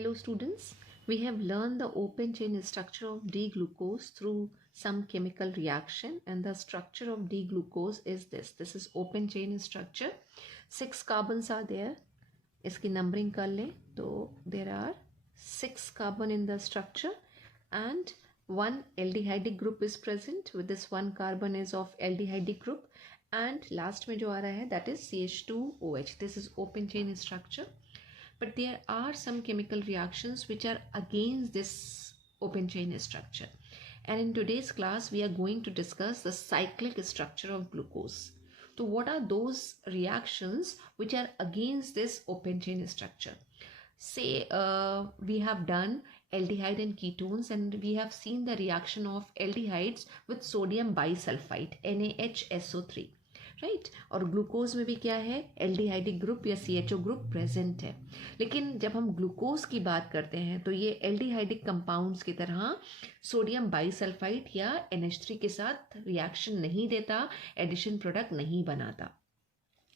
Hello students, we have learned the open chain structure of D-glucose through some chemical reaction, and the structure of D-glucose is this. This is open chain structure. 6 carbons are there. इसकी numbering कर लें तो there are 6 carbon in the structure and one aldehydic group is present. With this one carbon is of aldehydic group and last में जो आ रहा है that is CH2OH. This is open chain structure. But there are some chemical reactions which are against this open chain structure. And in today's class, we are going to discuss the cyclic structure of glucose. So what are those reactions which are against this open chain structure? Say we have done aldehyde and ketones and we have seen the reaction of aldehydes with sodium bisulfite, NaHSO3. Right और glucose में भी क्या है aldehydic group या CHO group present है. लेकिन जब हम ग्लूकोज की बात करते हैं तो ये एल्डिहाइडिक कंपाउंड्स की तरह सोडियम बाइसल्फाइड या NH3 के साथ रिएक्शन नहीं देता, एडिशन प्रोडक्ट नहीं बनाता.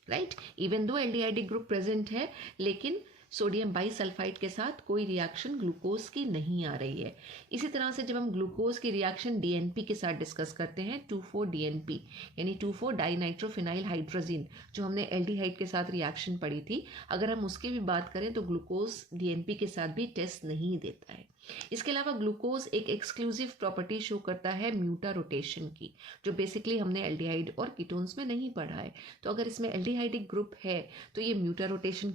Right even though aldehydic group present है लेकिन सोडियम बाइसल्फाइड के साथ कोई रिएक्शन ग्लूकोज की नहीं आ रही है. इसी तरह से जब हम ग्लूकोज की रिएक्शन DNP के साथ डिस्कस करते हैं 2,4-DNP यानी 2,4-डाइनाइट्रोफिनाइल हाइड्रोजीन जो हमने एल्डिहाइड के साथ रिएक्शन पढ़ी थी, अगर हम उसकी भी बात करें तो ग्लूकोज DNP के साथ भी टेस्ट नहीं देता है. इसके अलावा ग्लूकोज एक एक्सक्लूसिव प्रॉपर्टी शो करता है म्यूटा रोटेशन की, जो बेसिकली हमने एल्डिहाइड और कीटोन्स में नहीं पढ़ा है. तो अगर इसमें एल्डिहाइडिक ग्रुप है तो ये म्यूटा रोटेशन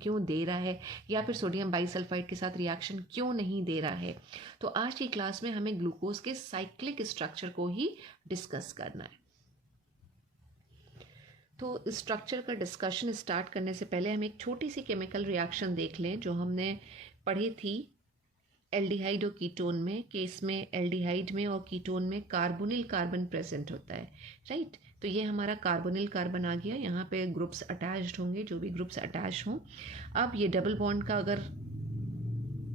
क्यों दे रहा है या फिर सोडियम बाइसल्फाइड के साथ रिएक्शन क्यों नहीं दे रहा है. तो आज की क्लास में हमें ग्लूकोज के साइक्लिक स्ट्रक्चर को ही डिस्कस करना है. तो स्ट्रक्चर का डिस्कशन स्टार्ट करने से पहले हम एक छोटी सी केमिकल रिएक्शन देख लें जो हमने पढ़ी थी एल्डिहाइड और कीटोन में, कि इसमें एल्डिहाइड में और कीटोन में कार्बोनिल कार्बन प्रेजेंट होता है. राइट तो ये हमारा कार्बोनिल कार्बन आ गया. यहाँ पे ग्रुप्स अटैच्ड होंगे, जो भी ग्रुप्स अटैच हों. अब ये डबल बॉन्ड का अगर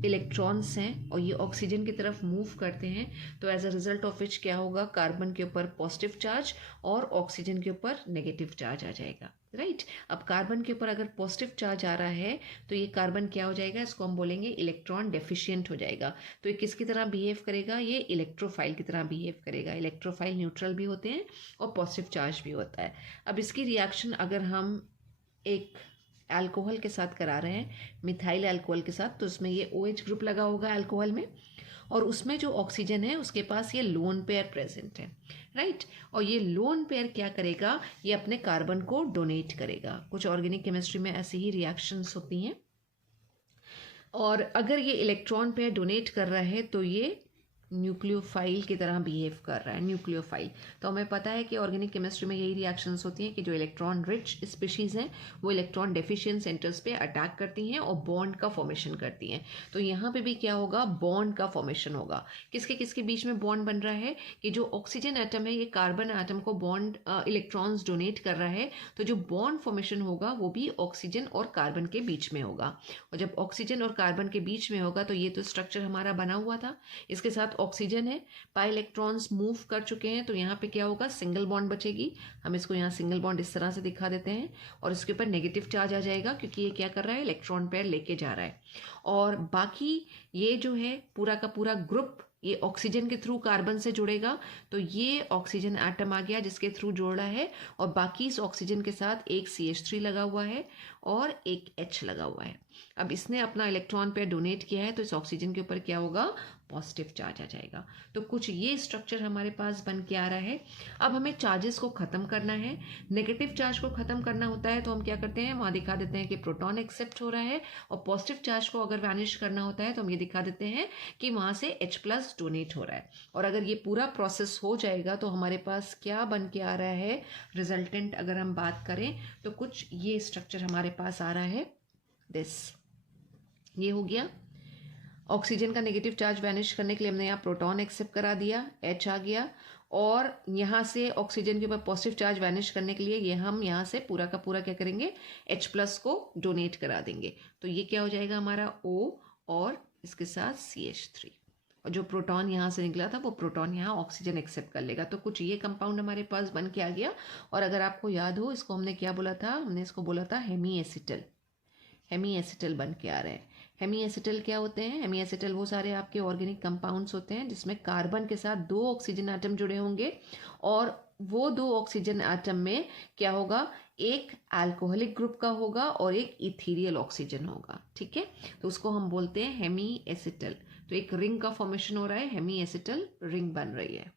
इलेक्ट्रॉन्स हैं और ये ऑक्सीजन की तरफ मूव करते हैं तो as a result of which क्या होगा, कार्बन के ऊपर पॉजिटिव चार्ज और ऑक्सीजन के ऊपर नेगेटिव चार्ज आ जाएगा. राइट अब कार्बन के ऊपर अगर पॉजिटिव चार्ज आ रहा है तो ये कार्बन क्या हो जाएगा, इसको हम बोलेंगे इलेक्ट्रॉन डेफिशिएंट हो जाएगा. तो ये किसकी तरह बिहेव करेगा, ये इलेक्ट्रोफाइल की तरह बिहेव करेगा. इलेक्ट्रोफाइल न्यूट्रल भी होते हैं और पॉजिटिव चार्ज भी होता है. अब इसकी रिएक्शन अगर हम एक अल्कोहल के साथ करा रहे हैं, मिथाइल अल्कोहल के साथ, तो उसमें ये OH ग्रुप लगा होगा अल्कोहल में और उसमें जो ऑक्सीजन है उसके पास ये लोन पेयर प्रेजेंट है. राइट और ये लोन पेयर क्या करेगा, ये अपने कार्बन को डोनेट करेगा. कुछ ऑर्गेनिक केमिस्ट्री में ऐसी ही रिएक्शंस होती हैं. और अगर ये इलेक्ट्रॉन पेयर डोनेट कर रहा है तो ये न्यूक्लियोफाइल की तरह बिहेव कर रहा है. न्यूक्लियोफाइल तो हमें पता है कि ऑर्गेनिक केमिस्ट्री में यही रिएक्शंस होती हैं कि जो इलेक्ट्रॉन रिच स्पीशीज़ हैं वो इलेक्ट्रॉन डेफिशिएंट सेंटर्स पे अटैक करती हैं और बॉन्ड का फॉर्मेशन करती हैं. तो यहाँ पे भी क्या होगा, बॉन्ड का फॉर्मेशन होगा. किसके किसके बीच में बॉन्ड बन रहा है, कि जो ऑक्सीजन एटम है ये कार्बन एटम को बॉन्ड इलेक्ट्रॉन्स डोनेट कर रहा है, तो जो बॉन्ड फॉर्मेशन होगा वो भी ऑक्सीजन और कार्बन के बीच में होगा. और जब ऑक्सीजन और कार्बन के बीच में होगा तो ये तो स्ट्रक्चर हमारा बना हुआ था. इसके साथ ऑक्सीजन है, पाई इलेक्ट्रॉन्स मूव कर चुके हैं तो यहाँ पे क्या होगा, सिंगल बॉन्ड बचेगी. हम इसको यहाँ सिंगल बॉन्ड इस तरह से दिखा देते हैं और इसके ऊपर नेगेटिव चार्ज आ जाएगा क्योंकि ये क्या कर रहा है, इलेक्ट्रॉन पेयर लेके जा रहा है. और बाकी ये जो है पूरा का पूरा ग्रुप ये ऑक्सीजन के थ्रू कार्बन से जुड़ेगा. तो ये ऑक्सीजन एटम आ गया जिसके थ्रू जोड़ रहा है और बाकी इस ऑक्सीजन के साथ एक CH3 लगा हुआ है और एक H लगा हुआ है. अब इसने अपना इलेक्ट्रॉन पेयर डोनेट किया है तो इस ऑक्सीजन के ऊपर क्या होगा, पॉजिटिव चार्ज आ जाएगा. तो कुछ ये स्ट्रक्चर हमारे पास बन के आ रहा है. अब हमें चार्जेस को ख़त्म करना है. नेगेटिव चार्ज को ख़त्म करना होता है तो हम क्या करते हैं, वहाँ दिखा देते हैं कि प्रोटॉन एक्सेप्ट हो रहा है. और पॉजिटिव चार्ज को अगर वैनिश करना होता है तो हम ये दिखा देते हैं कि वहाँ से H+ डोनेट हो रहा है. और अगर ये पूरा प्रोसेस हो जाएगा तो हमारे पास क्या बन के आ रहा है, रिजल्टेंट अगर हम बात करें तो कुछ ये स्ट्रक्चर हमारे पास आ रहा है. दिस ये हो गया. ऑक्सीजन का नेगेटिव चार्ज वैनिश करने के लिए हमने यहाँ प्रोटॉन एक्सेप्ट करा दिया, H आ गया. और यहाँ से ऑक्सीजन के ऊपर पॉजिटिव चार्ज वैनिश करने के लिए ये हम यहाँ से पूरा का पूरा क्या करेंगे, H+ को डोनेट करा देंगे. तो ये क्या हो जाएगा हमारा O और इसके साथ CH3. और जो प्रोटॉन यहाँ से निकला था वो प्रोटॉन यहाँ ऑक्सीजन एक्सेप्ट कर लेगा. तो कुछ ये कंपाउंड हमारे पास बन के आ गया. और अगर आपको याद हो इसको हमने क्या बोला था, हमने इसको बोला था हेमी एसिटल. हेमी एसिटल बन के आ रहे हैं। हेमी एसिटल क्या होते हैं? हेमी एसिटल वो सारे आपके ऑर्गेनिक कंपाउंड्स होते हैं जिसमें कार्बन के साथ 2 ऑक्सीजन एटम जुड़े होंगे और वो 2 ऑक्सीजन एटम में क्या होगा, एक अल्कोहलिक ग्रुप का होगा और एक इथीरियल ऑक्सीजन होगा। ठीक है, तो उसको हम बोलते हैं हेमी एसिटल। तो एक रिंग का फॉर्मेशन हो रहा है, हेमी एसिटल रिंग बन रही है।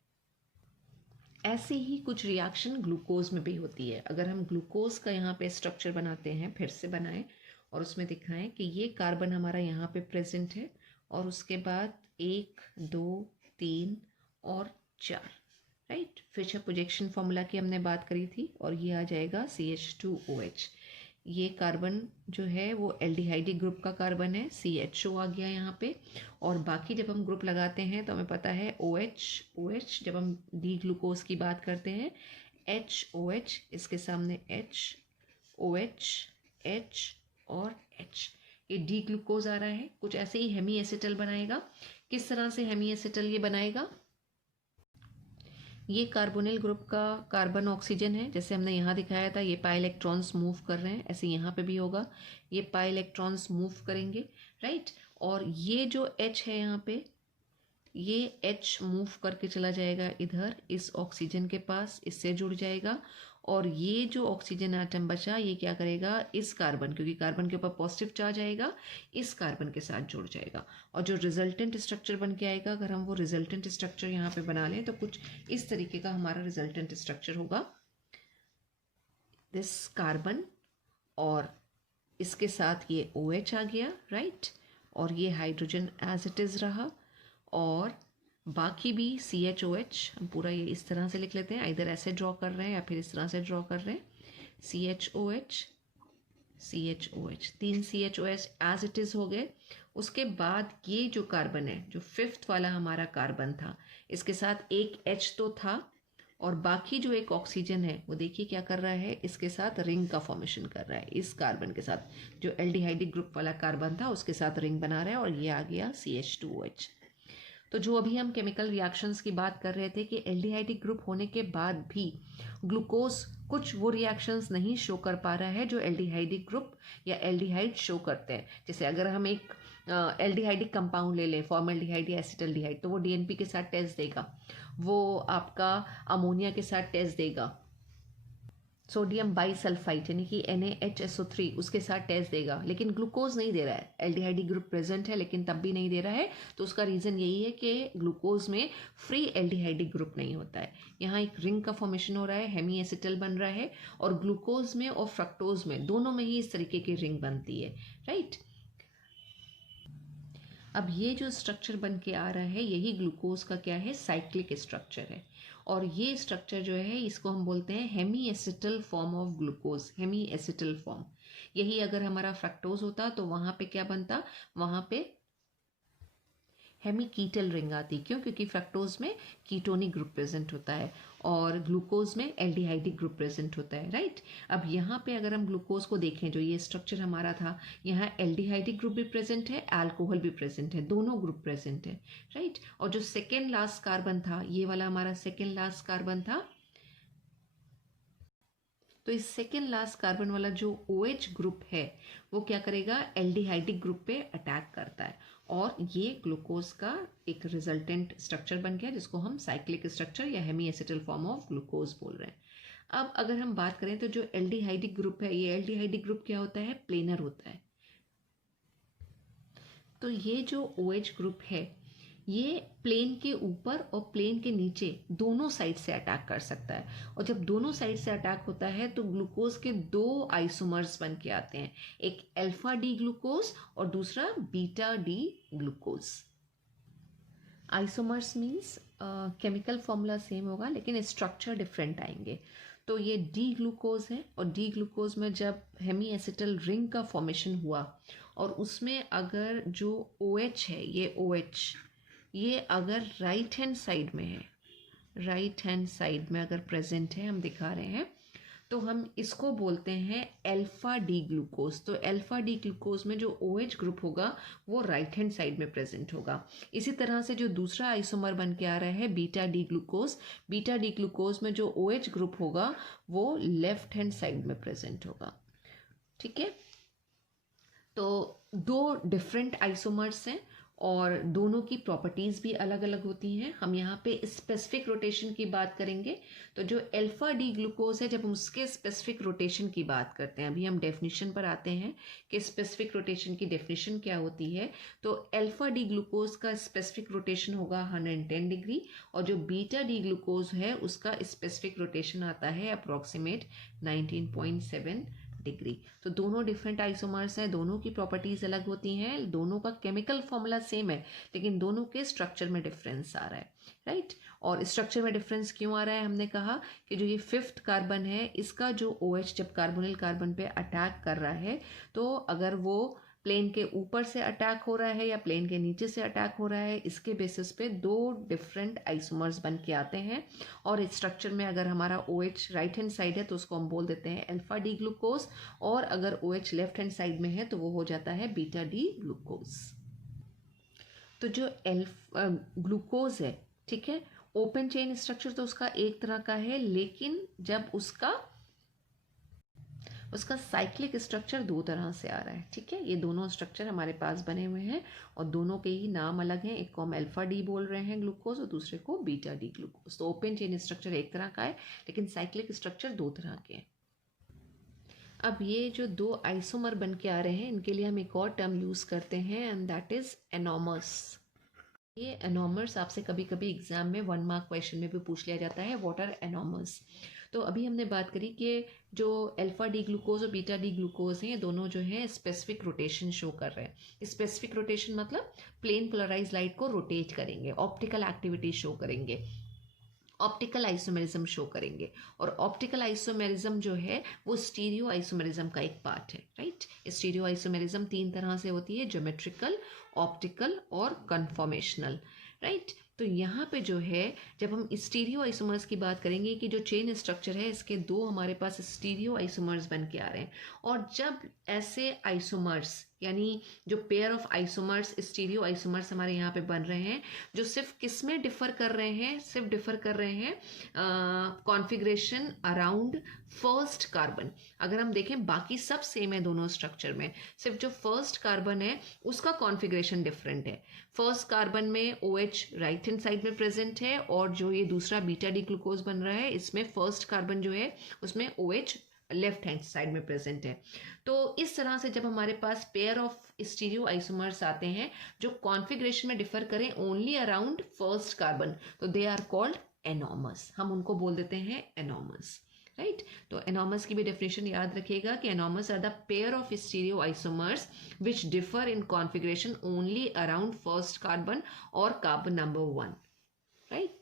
ऐसी ही कुछ रिएक्शन ग्लूकोज में भी होती है। अगर हम ग्लूकोज का यहाँ पे स्ट्रक्चर बनाते हैं, फिर से बनाएं और उसमें दिखाएं कि ये कार्बन हमारा यहाँ पे प्रेजेंट है और उसके बाद 1 2 3 और 4, राइट। फिशर प्रोजेक्शन फॉर्मूला की हमने बात करी थी और ये आ जाएगा CH2OH। ये कार्बन जो है वो एल्डिहाइडी ग्रुप का कार्बन है, CHO आ गया यहाँ पे। और बाकी जब हम ग्रुप लगाते हैं तो हमें पता है OH, जब हम डी ग्लूकोज की बात करते हैं HOH, इसके सामने H, OH, H और H, ये डी ग्लूकोज आ रहा है। कुछ ऐसे ही हेमी एसिटल बनाएगा। किस तरह से हेमी एसिटल ये बनाएगा? ये कार्बोनिल ग्रुप का कार्बन ऑक्सीजन है, जैसे हमने यहाँ दिखाया था, ये पाई इलेक्ट्रॉन्स मूव कर रहे हैं, ऐसे यहाँ पे भी होगा, ये पाई इलेक्ट्रॉन्स मूव करेंगे, राइट। और ये जो H है यहाँ पे, ये H मूव करके चला जाएगा इधर इस ऑक्सीजन के पास, इससे जुड़ जाएगा। और ये जो ऑक्सीजन एटम बचा ये क्या करेगा, इस कार्बन, क्योंकि कार्बन के ऊपर पॉजिटिव चार्ज आएगा, इस कार्बन के साथ जुड़ जाएगा। और जो रिजल्टेंट स्ट्रक्चर बन के आएगा, अगर हम वो रिजल्टेंट स्ट्रक्चर यहाँ पे बना लें तो कुछ इस तरीके का हमारा रिजल्टेंट स्ट्रक्चर होगा। दिस कार्बन और इसके साथ ये OH आ गया, राइट। और ये हाइड्रोजन एज इट इज़ रहा और बाकी भी CHOH, हम पूरा ये इस तरह से लिख लेते हैं, इधर ऐसे ड्रॉ कर रहे हैं या फिर इस तरह से ड्रॉ कर रहे हैं, CHOH, 3 CHOH as it is हो गए। उसके बाद ये जो कार्बन है, जो 5th वाला हमारा कार्बन था, इसके साथ एक H तो था और बाकी जो एक ऑक्सीजन है वो देखिए क्या कर रहा है, इसके साथ रिंग का फॉर्मेशन कर रहा है। इस कार्बन के साथ जो एल्डिहाइडिक ग्रुप वाला कार्बन था उसके साथ रिंग बना रहा है और ये आ गया CH2OH। तो जो अभी हम केमिकल रिएक्शंस की बात कर रहे थे कि एल्डिहाइडिक ग्रुप होने के बाद भी ग्लूकोज कुछ वो रिएक्शंस नहीं शो कर पा रहा है जो एल्डिहाइडिक ग्रुप या एल्डिहाइड शो करते हैं। जैसे अगर हम एक एल्डिहाइडिक कंपाउंड ले लें, फॉर्मल्डिहाइड या एसिटल्डिहाइड, तो वो DNP के साथ टेस्ट देगा, वो आपका अमोनिया के साथ टेस्ट देगा, सोडियम बाईसल्फाइड यानी कि NaHSO3 उसके साथ टेस्ट देगा, लेकिन ग्लूकोज नहीं दे रहा है। एल्डिहाइडिक ग्रुप प्रेजेंट है लेकिन तब भी नहीं दे रहा है, तो उसका रीज़न यही है कि ग्लूकोज में फ्री एल्डिहाइडिक ग्रुप नहीं होता है। यहाँ एक रिंग का फॉर्मेशन हो रहा है, हेमी एसिटल बन रहा है और ग्लूकोज में और फ्रक्टोज में दोनों में ही इस तरीके की रिंग बनती है, राइट। अब ये जो स्ट्रक्चर बन के आ रहा है यही ग्लूकोज का क्या है, साइक्लिक स्ट्रक्चर है। और ये स्ट्रक्चर जो है इसको हम बोलते हैं hemiacetal form of glucose, hemiacetal form. यही अगर हमारा फ्रक्टोज होता तो वहाँ पे क्या बनता, वहाँ पे हेमी कीटल रिंग आती। क्यों? क्योंकि फ्रक्टोज में कीटोनिक ग्रुप प्रेजेंट होता है और ग्लूकोज में एल्डिहाइडिक ग्रुप प्रेजेंट होता है, राइट। अब यहाँ पे अगर हम ग्लूकोज को देखें, जो ये स्ट्रक्चर हमारा था, यहाँ एल्डिहाइडिक ग्रुप भी प्रेजेंट है, अल्कोहल भी प्रेजेंट है, दोनों ग्रुप प्रेजेंट है, राइट। और जो सेकेंड लास्ट कार्बन था, ये वाला हमारा सेकेंड लास्ट कार्बन था, तो इस सेकेंड लास्ट कार्बन वाला जो OH ग्रुप है वो क्या करेगा, एल्डिहाइडिक ग्रुप पे अटैक करता है और ये ग्लूकोज का एक रिजल्टेंट स्ट्रक्चर बन गया जिसको हम साइक्लिक स्ट्रक्चर या hemiacetal form of glucose बोल रहे हैं। अब अगर हम बात करें तो जो एल्डिहाइडिक ग्रुप है, ये एल्डिहाइडिक ग्रुप क्या होता है, प्लेनर होता है। तो ये जो OH ग्रुप है ये प्लेन के ऊपर और प्लेन के नीचे दोनों साइड से अटैक कर सकता है। और जब दोनों साइड से अटैक होता है तो ग्लूकोज के 2 आइसोमर्स बन के आते हैं, एक अल्फा डी ग्लूकोज और दूसरा beta D glucose. Isomers means chemical formula same होगा लेकिन स्ट्रक्चर डिफरेंट आएंगे। तो ये डी ग्लूकोज है और डी ग्लूकोज में जब हेमी एसिटल रिंग का फॉर्मेशन हुआ और उसमें अगर जो OH है, ये OH ये अगर राइट हैंड साइड में है, राइट हैंड साइड में अगर प्रेजेंट है, हम दिखा रहे हैं, तो हम इसको बोलते हैं अल्फा डी ग्लूकोज। तो अल्फा डी ग्लूकोज में जो OH ग्रुप होगा वो राइट हैंड साइड में प्रेजेंट होगा। इसी तरह से जो दूसरा आइसोमर बन के आ रहा है beta D glucose, beta D glucose में जो OH ग्रुप होगा वो लेफ्ट हैंड साइड में प्रेजेंट होगा, ठीक है। तो दो डिफरेंट आइसोमर्स हैं और दोनों की प्रॉपर्टीज़ भी अलग अलग होती हैं। हम यहाँ पे स्पेसिफिक रोटेशन की बात करेंगे। तो जो अल्फा डी ग्लूकोज है, जब हम उसके स्पेसिफिक रोटेशन की बात करते हैं, अभी हम डेफिनेशन पर आते हैं कि स्पेसिफिक रोटेशन की डेफिनेशन क्या होती है। तो अल्फा डी ग्लूकोज का स्पेसिफिक रोटेशन होगा 110 डिग्री और जो बीटा डी ग्लूकोज है उसका स्पेसिफिक रोटेशन आता है अप्रॉक्सीमेट 19.7 डिग्री। तो दोनों डिफरेंट आइसोमर्स हैं, दोनों की प्रॉपर्टीज अलग होती हैं, दोनों का केमिकल फॉर्मूला सेम है, लेकिन दोनों के स्ट्रक्चर में डिफरेंस आ रहा है, राइट। और स्ट्रक्चर में डिफरेंस क्यों आ रहा है, हमने कहा कि जो ये 5th कार्बन है इसका जो OH जब कार्बोनिल कार्बन पे अटैक कर रहा है, तो अगर वो प्लेन के ऊपर से अटैक हो रहा है या प्लेन के नीचे से अटैक हो रहा है, इसके बेसिस पे दो डिफरेंट आइसोमर्स बन के आते हैं। और इस स्ट्रक्चर में अगर हमारा OH राइट हैंड साइड है तो उसको हम बोल देते हैं अल्फा डी ग्लूकोज, और अगर OH लेफ्ट हैंड साइड में है तो वो हो जाता है बीटा डी ग्लूकोज। तो जो ग्लूकोज है, ठीक है, ओपन चेन स्ट्रक्चर तो उसका एक तरह का है, लेकिन जब उसका साइक्लिक स्ट्रक्चर दो तरह से आ रहा है, ठीक है। ये दोनों स्ट्रक्चर हमारे पास बने हुए हैं और दोनों के ही नाम अलग हैं। एक को हम अल्फा डी बोल रहे हैं ग्लूकोज और दूसरे को बीटा डी ग्लूकोज। तो ओपन चेन स्ट्रक्चर एक तरह का है, लेकिन साइक्लिक स्ट्रक्चर दो तरह के हैं। अब ये जो दो आइसोमर बन के आ रहे हैं, इनके लिए हम एक और टर्म यूज करते हैं एंड दैट इज एनॉमर्स। ये एनॉमर्स आपसे कभी कभी एग्जाम में 1 मार्क क्वेश्चन में भी पूछ लिया जाता है, व्हाट आर एनॉमर्स। तो अभी हमने बात करी कि जो अल्फा डी ग्लूकोज और बीटा डी ग्लूकोज हैं, ये दोनों जो है स्पेसिफिक रोटेशन शो कर रहे हैं। स्पेसिफिक रोटेशन मतलब प्लेन पोलराइज लाइट को रोटेट करेंगे, ऑप्टिकल एक्टिविटी शो करेंगे, ऑप्टिकल आइसोमेरिज्म शो करेंगे। और ऑप्टिकल आइसोमेरिज्म जो है वो स्टीरियो आइसोमेरिज्म का एक पार्ट है, राइट। स्टीरियो आइसोमेरिज्म 3 तरह से होती है, ज्योमेट्रिकल, ऑप्टिकल और कन्फॉर्मेशनल, राइट। तो यहाँ पे जो है जब हम स्टीरियो आइसोमर्स की बात करेंगे कि जो चेन स्ट्रक्चर है इसके दो हमारे पास स्टीरियो आइसोमर्स बन के आ रहे हैं, और जब ऐसे आइसोमर्स यानी जो pair of isomers stereo isomers हमारे यहाँ पे बन रहे हैं, जो सिर्फ किस में डिफर कर रहे हैं, सिर्फ डिफर कर रहे हैं कॉन्फ़िगरेशन अराउंड फर्स्ट कार्बन। अगर हम देखें बाकी सब सेम है दोनों स्ट्रक्चर में, सिर्फ जो फर्स्ट कार्बन है उसका कॉन्फ़िगरेशन डिफरेंट है। फर्स्ट कार्बन में OH राइट हैंड साइड में प्रेजेंट है और जो ये दूसरा बीटा डी ग्लूकोज बन रहा है इसमें फर्स्ट कार्बन जो है उसमें OH लेफ्ट हैंड साइड में प्रेजेंट है। तो इस तरह से जब हमारे पास पेयर ऑफ स्टीरियो आइसोमर्स आते हैं जो कॉन्फ़िगरेशन में डिफर करें ओनली अराउंड फर्स्ट कार्बन, तो दे आर कॉल्ड एनॉमर्स। हम उनको बोल देते हैं एनॉमर्स, राइट। तो एनॉमर्स की भी डेफिनेशन याद रखिएगा कि anomers are the pair of stereo isomers which differ in configuration only around first carbon और कार्बन नंबर 1, राइट।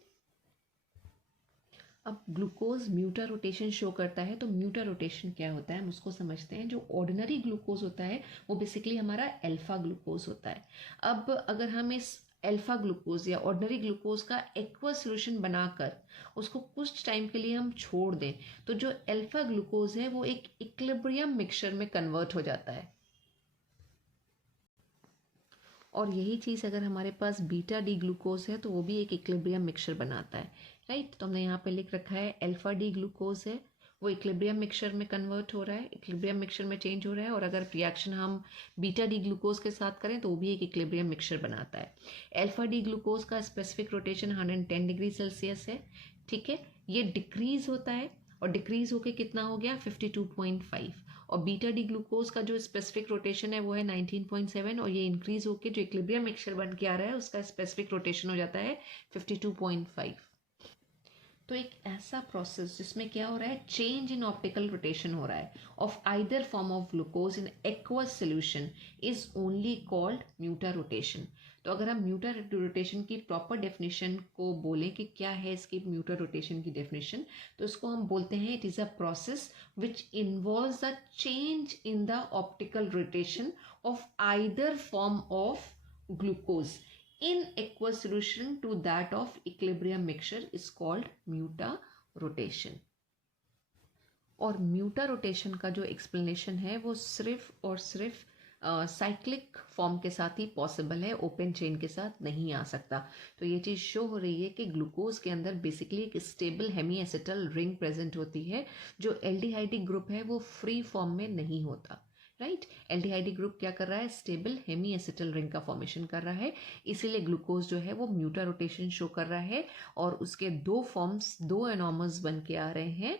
अब ग्लूकोज म्यूटा रोटेशन शो करता है, तो म्यूटा रोटेशन क्या होता है हम उसको समझते हैं। जो ऑर्डिनरी ग्लूकोज होता है वो बेसिकली हमारा अल्फा ग्लूकोज होता है। अब अगर हम इस अल्फा ग्लूकोज या ऑर्डिनरी ग्लूकोज का एक्वस सोल्यूशन बनाकर उसको कुछ टाइम के लिए हम छोड़ दें, तो जो अल्फा ग्लूकोज है वो एक इक्विलिब्रियम मिक्सचर में कन्वर्ट हो जाता है। और यही चीज़ अगर हमारे पास बीटा डी ग्लूकोज है तो वो भी एक इक्विलिब्रियम मिक्सचर बनाता है, राइट। तो हमने यहाँ पे लिख रखा है अल्फा डी ग्लूकोज है वो इक्विलिब्रियम मिक्सचर में कन्वर्ट हो रहा है, इक्विलिब्रियम मिक्सचर में चेंज हो रहा है। और अगर रिएक्शन हम बीटा डी ग्लूकोज के साथ करें तो वो भी एक इक्विलिब्रियम मिक्सचर बनाता है। अल्फा डी ग्लूकोज का स्पेसिफिक रोटेशन 110 डिग्री सेल्सियस है, ठीक है। ये डिक्रीज होता है और डिक्रीज होके कितना हो गया 52.5, और बीटा डी ग्लूकोज का जो स्पेसिफिक रोटेशन है वो है 19.7, और ये इंक्रीज होके जो इक्विलिब्रियम मिक्सचर बन के आ रहा है उसका स्पेसिफिक रोटेशन हो जाता है 52.5। तो एक ऐसा प्रोसेस जिसमें क्या हो रहा है, चेंज इन ऑप्टिकल रोटेशन हो रहा है of either form of glucose in aqueous solution is only called mutarotation. तो अगर हम म्यूटा रोटेशन की प्रॉपर डेफिनेशन को बोलें कि क्या है इसकी म्यूटा रोटेशन की डेफिनेशन, तो इसको हम बोलते हैं it is a process which involves the change in the optical rotation of either form of glucose in aqueous solution to that of equilibrium mixture is called muta rotation। और म्यूटा rotation का जो explanation है वो सिर्फ और सिर्फ cyclic form के साथ ही पॉसिबल है, ओपन चेन के साथ नहीं आ सकता। तो ये चीज़ शो हो रही है कि ग्लूकोज के अंदर बेसिकली एक stable hemiacetal ring present होती है, जो एल्डिहाइडिक ग्रुप है वो फ्री फॉर्म में नहीं होता, राइट। एल्डिहाइडी ग्रुप क्या कर रहा है, स्टेबल हेमी एसिटल रिंग का फॉर्मेशन कर रहा है, इसीलिए ग्लूकोज जो है वो म्यूटा रोटेशन शो कर रहा है और उसके दो फॉर्म्स, दो एनॉमर्स बन के आ रहे हैं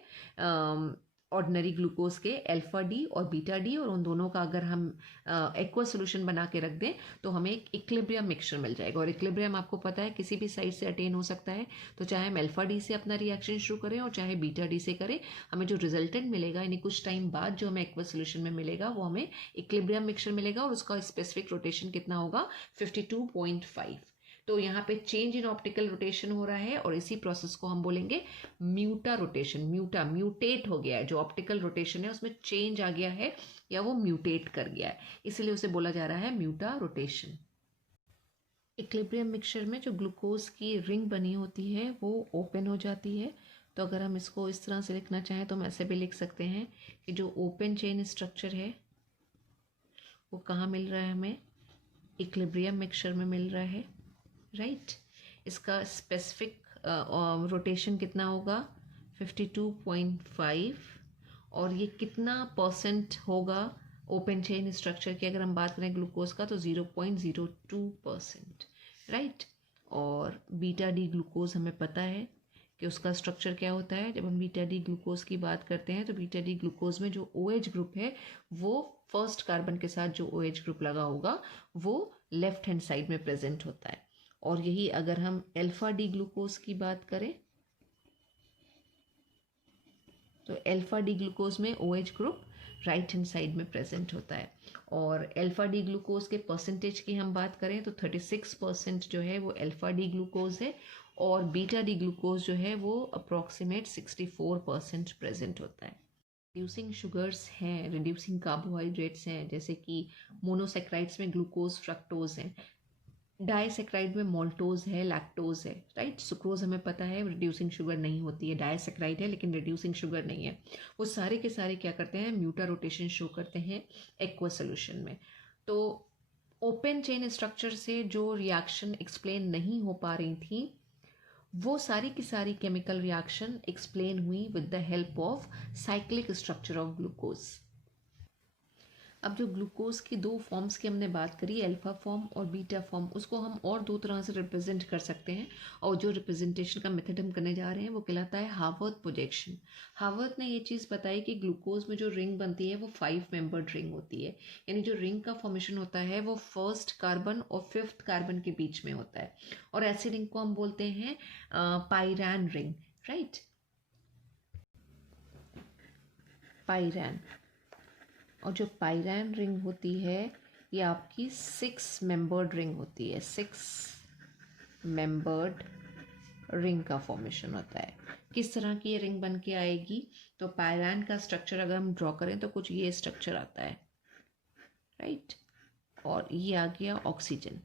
ऑर्डिनरी ग्लूकोज के, अल्फा डी और बीटा डी, और उन दोनों का अगर हम एक्वा सोल्यूशन बना के रख दें तो हमें एक इक्विलिब्रियम मिक्सचर मिल जाएगा। और इक्विलिब्रियम आपको पता है किसी भी साइड से अटेन हो सकता है, तो चाहे हम अल्फा डी से अपना रिएक्शन शुरू करें और चाहे बीटा डी से करें, हमें जो रिजल्टेंट मिलेगा यानी कुछ टाइम बाद जो हमें एक्वा सोल्यूशन में मिलेगा वो हमें इक्विलिब्रियम मिक्सचर मिलेगा और उसका स्पेसिफिक रोटेशन कितना होगा, 52.5। तो यहाँ पे चेंज इन ऑप्टिकल रोटेशन हो रहा है और इसी प्रोसेस को हम बोलेंगे म्यूटा रोटेशन। म्यूटा, म्यूटेट हो गया है, जो ऑप्टिकल रोटेशन है उसमें चेंज आ गया है या वो म्यूटेट कर गया है, इसलिए उसे बोला जा रहा है म्यूटा रोटेशन। इक्विलिब्रियम मिक्सचर में जो ग्लूकोज की रिंग बनी होती है वो ओपन हो जाती है। तो अगर हम इसको इस तरह से लिखना चाहें तो हम ऐसे भी लिख सकते हैं कि जो ओपन चेन स्ट्रक्चर है वो कहाँ मिल रहा है, हमें इक्विलिब्रियम मिक्सचर में मिल रहा है, राइट। इसका स्पेसिफिक रोटेशन कितना होगा, 52.5, और ये कितना परसेंट होगा ओपन चेन स्ट्रक्चर की अगर हम बात करें ग्लूकोज का तो 0.02%, राइट। और बीटा डी ग्लूकोज हमें पता है कि उसका स्ट्रक्चर क्या होता है। जब हम बीटा डी ग्लूकोज की बात करते हैं तो बीटा डी ग्लूकोज में जो OH ग्रुप है वो फर्स्ट कार्बन के साथ जो OH ग्रुप लगा होगा वो लेफ्ट हैंड साइड में प्रेजेंट होता है। और यही अगर हम अल्फा डी ग्लूकोज की बात करें तो अल्फा डी ग्लूकोज में OH group right hand side में प्रेजेंट होता है। और अल्फा डी ग्लूकोज के परसेंटेज की हम बात करें तो 36% जो है वो अल्फा डी ग्लूकोज है और बीटा डी ग्लूकोज जो है वो अप्रॉक्सीमेट 64% प्रेजेंट होता है। रिड्यूसिंग शुगर्स हैं, रिड्यूसिंग कार्बोहाइड्रेट्स हैं, जैसे कि मोनोसेक्राइड्स में ग्लूकोज, फ्रक्टोज हैं, डाइसेक्राइड में मोल्टोज है, लैक्टोज है, राइट। सुक्रोज हमें पता है रिड्यूसिंग शुगर नहीं होती है, डाइसेक्राइड है लेकिन रिड्यूसिंग शुगर नहीं है। वो सारे के सारे क्या करते हैं, म्यूटा रोटेशन शो करते हैं एक्वा सोल्यूशन में। तो ओपन चेन स्ट्रक्चर से जो रिएक्शन एक्सप्लेन नहीं हो पा रही थी वो सारी की सारी केमिकल रिएक्शन एक्सप्लेन हुई with the help of cyclic structure of glucose. अब जो ग्लूकोज की दो फॉर्म्स की हमने बात करी, अल्फा फॉर्म और बीटा फॉर्म, उसको हम और दो तरह से रिप्रेजेंट कर सकते हैं और जो रिप्रेजेंटेशन का मेथड हम करने जा रहे हैं वो कहलाता है हार्वर्थ प्रोजेक्शन। हार्वर्थ ने ये चीज़ बताई कि ग्लूकोज में जो रिंग बनती है वो 5 मेंबर्ड रिंग होती है, यानी जो रिंग का फॉर्मेशन होता है वो फर्स्ट कार्बन और 5th कार्बन के बीच में होता है और ऐसी रिंग को हम बोलते हैं पाइरैन रिंग, राइट। पाइरैन। और जो पाइरैन रिंग होती है ये आपकी 6 मेंबर्ड रिंग होती है, 6 मेंबर्ड रिंग का फॉर्मेशन होता है। किस तरह की ये रिंग बन के आएगी, तो पाइरैन का स्ट्रक्चर अगर हम ड्रॉ करें तो कुछ ये स्ट्रक्चर आता है, राइट। और ये आ गया ऑक्सीजन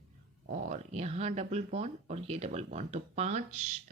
और यहाँ डबल बॉन्ड और ये डबल बॉन्ड, तो 5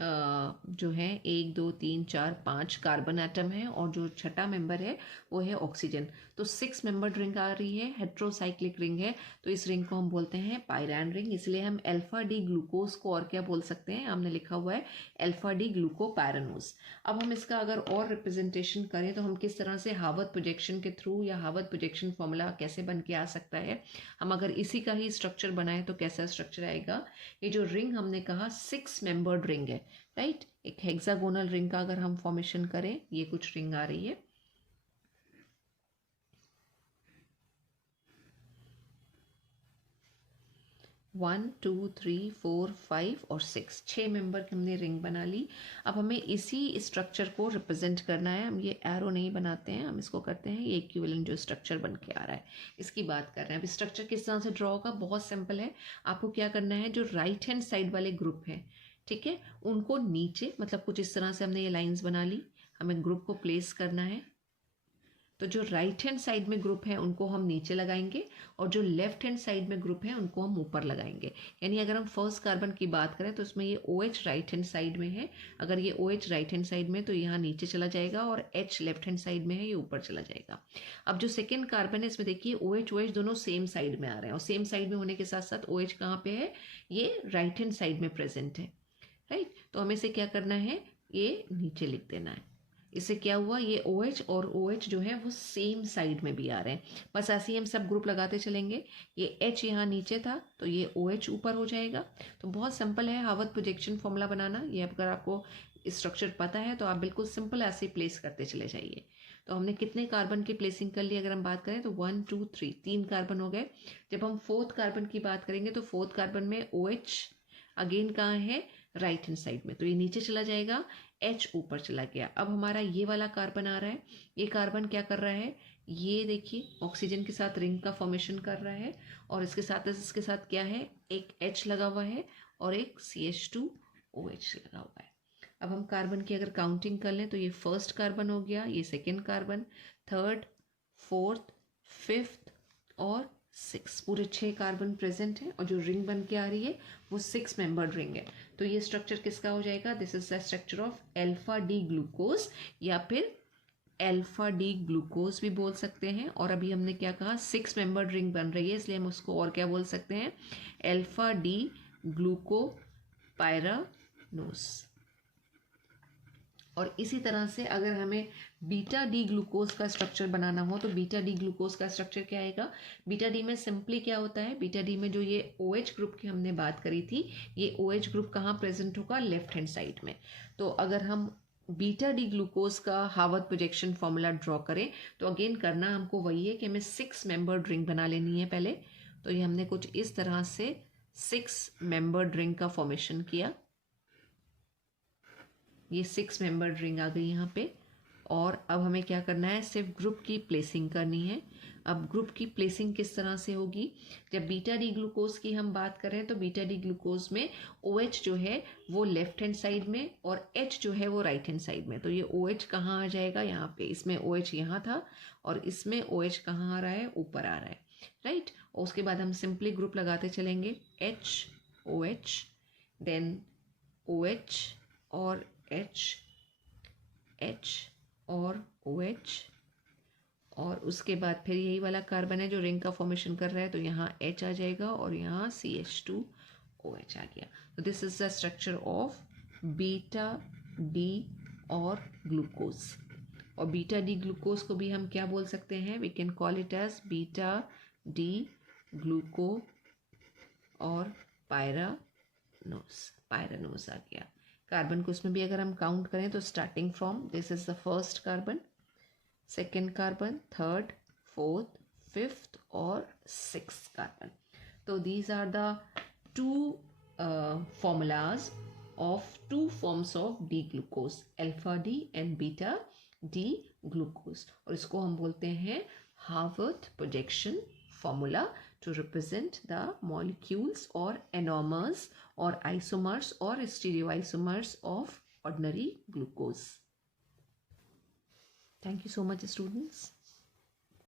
जो है 1 2 3 4 5 कार्बन एटम है और जो छठा मेंबर है वो है ऑक्सीजन। तो 6 मेंबर्ड रिंग आ रही है, हेट्रोसाइक्लिक रिंग है, तो इस रिंग को हम बोलते हैं पाइरैन रिंग। इसलिए हम अल्फा डी ग्लूकोज को और क्या बोल सकते हैं, हमने लिखा हुआ है अल्फा डी ग्लूकोपैरानोज। अब हम इसका अगर और रिप्रेजेंटेशन करें तो हम किस तरह से हार्वर्थ प्रोजेक्शन के थ्रू या हार्वर्थ प्रोजेक्शन फॉर्मूला कैसे बन के आ सकता है, हम अगर इसी का ही स्ट्रक्चर बनाए तो कैसा स्ट्रक्चर आएगा। ये जो रिंग हमने कहा 6 मेंबर्ड रिंग है, राइट। एक हेक्सागोनल रिंग का अगर हम फॉर्मेशन करें, ये कुछ रिंग आ रही है, वन 2 3 4 5 और 6 मेंबर की हमने रिंग बना ली। अब हमें इसी स्ट्रक्चर को रिप्रेजेंट करना है, हम ये एरो नहीं बनाते हैं, हम इसको करते हैं ये इक्विवेलेंट जो स्ट्रक्चर बन के आ रहा है इसकी बात कर रहे हैं। अब स्ट्रक्चर किस तरह से ड्रॉ होगा, बहुत सिंपल है। आपको क्या करना है, जो राइट हैंड साइड वाले ग्रुप हैं, ठीक है, उनको नीचे, मतलब कुछ इस तरह से हमने ये लाइन्स बना ली, हमें ग्रुप को प्लेस करना है। तो जो राइट हैंड साइड में ग्रुप है उनको हम नीचे लगाएंगे और जो लेफ्ट हैंड साइड में ग्रुप है उनको हम ऊपर लगाएंगे। यानी अगर हम फर्स्ट कार्बन की बात करें तो इसमें ये OH राइट हैंड साइड में है, अगर ये OH राइट हैंड साइड में तो यहाँ नीचे चला जाएगा और H लेफ्ट हैंड साइड में है, ये ऊपर चला जाएगा। अब जो सेकेंड कार्बन है इसमें देखिए OH दोनों सेम साइड में आ रहे हैं और सेम साइड में होने के साथ साथ OH कहाँ पे है, ये राइट हैंड साइड में प्रेजेंट है, राइट। तो हमें से क्या करना है, ये नीचे लिख देना है। इससे क्या हुआ, ये OH और OH जो है वो सेम साइड में भी आ रहे हैं। बस ऐसे ही हम सब ग्रुप लगाते चलेंगे। ये H यहाँ नीचे था तो ये OH ऊपर हो जाएगा। तो बहुत सिंपल है हार्वर्थ प्रोजेक्शन फॉर्मूला बनाना। ये अगर आपको स्ट्रक्चर पता है तो आप बिल्कुल सिंपल ऐसे ही प्लेस करते चले जाइए। तो हमने कितने कार्बन की प्लेसिंग कर ली अगर हम बात करें तो 1 2 3 3 कार्बन हो गए। जब हम फोर्थ कार्बन की बात करेंगे तो फोर्थ कार्बन में OH अगेन कहाँ है, राइट हैंड साइड में, तो ये नीचे चला जाएगा, H ऊपर चला गया। अब हमारा ये वाला कार्बन आ रहा है। ये कार्बन क्या कर रहा है, ये देखिए ऑक्सीजन के साथ रिंग का फॉर्मेशन कर रहा है और इसके साथ क्या है, एक H लगा हुआ है और एक CH2OH लगा हुआ है। अब हम कार्बन की अगर काउंटिंग कर लें तो ये फर्स्ट कार्बन हो गया, ये second carbon, third, fourth, fifth और 6, पूरे 6 कार्बन प्रेजेंट है और जो रिंग बन के आ रही है वो 6 मेंबर्ड रिंग है। तो ये स्ट्रक्चर किसका हो जाएगा, this is the structure of alpha D glucose या फिर अल्फा डी ग्लूकोज भी बोल सकते हैं। और अभी हमने क्या कहा, 6 मेंबर्ड रिंग बन रही है इसलिए हम उसको और क्या बोल सकते हैं, अल्फा डी ग्लूकोपाइरानोस। और इसी तरह से अगर हमें बीटा डी ग्लूकोज का स्ट्रक्चर बनाना हो तो बीटा डी ग्लूकोज का स्ट्रक्चर क्या आएगा, बीटा डी में सिंपली क्या होता है, बीटा डी में जो ये OH ग्रुप की हमने बात करी थी, ये OH ग्रुप कहाँ प्रेजेंट होगा, लेफ्ट हैंड साइड में। तो अगर हम बीटा डी ग्लूकोज का हार्वर्थ प्रोजेक्शन फॉर्मूला ड्रॉ करें तो अगेन करना हमको वही है कि हमें 6 मेंबर्ड रिंग बना लेनी है पहले। तो ये हमने कुछ इस तरह से 6 मेंबर्ड रिंग का फॉर्मेशन किया, ये 6 मेंबर्ड रिंग आ गई यहाँ पे। और अब हमें क्या करना है, सिर्फ ग्रुप की प्लेसिंग करनी है। अब ग्रुप की प्लेसिंग किस तरह से होगी, जब बीटा डी ग्लूकोज की हम बात करें तो बीटा डी ग्लूकोज में OH जो है वो लेफ्ट हैंड साइड में और H जो है वो राइट हैंड साइड में। तो ये OH कहाँ आ जाएगा, यहाँ पे, इसमें OH यहाँ था और इसमें OH कहाँ आ रहा है, ऊपर आ रहा है, राइट। और उसके बाद हम सिंपली ग्रुप लगाते चलेंगे, HOH देन OH और H और OH और उसके बाद फिर यही वाला कार्बन है जो रिंग का फॉर्मेशन कर रहा है, तो यहाँ H आ जाएगा और यहाँ CH2OH आ गया। तो this is the structure of beta D और ग्लूकोज। और बीटा डी ग्लूकोज को भी हम क्या बोल सकते हैं, we can call it as beta D gluco और पायरानोस आ गया। कार्बन को उसमें भी अगर हम काउंट करें तो starting from this is the first carbon, second carbon, third, fourth, fifth और 6th कार्बन। तो these are the 2 formulas of 2 forms of D glucose, alpha D and beta D glucose. और इसको हम बोलते हैं Haworth projection formula to represent the molecules or anomers or isomers or stereoisomers of ordinary glucose. Thank you so much, students.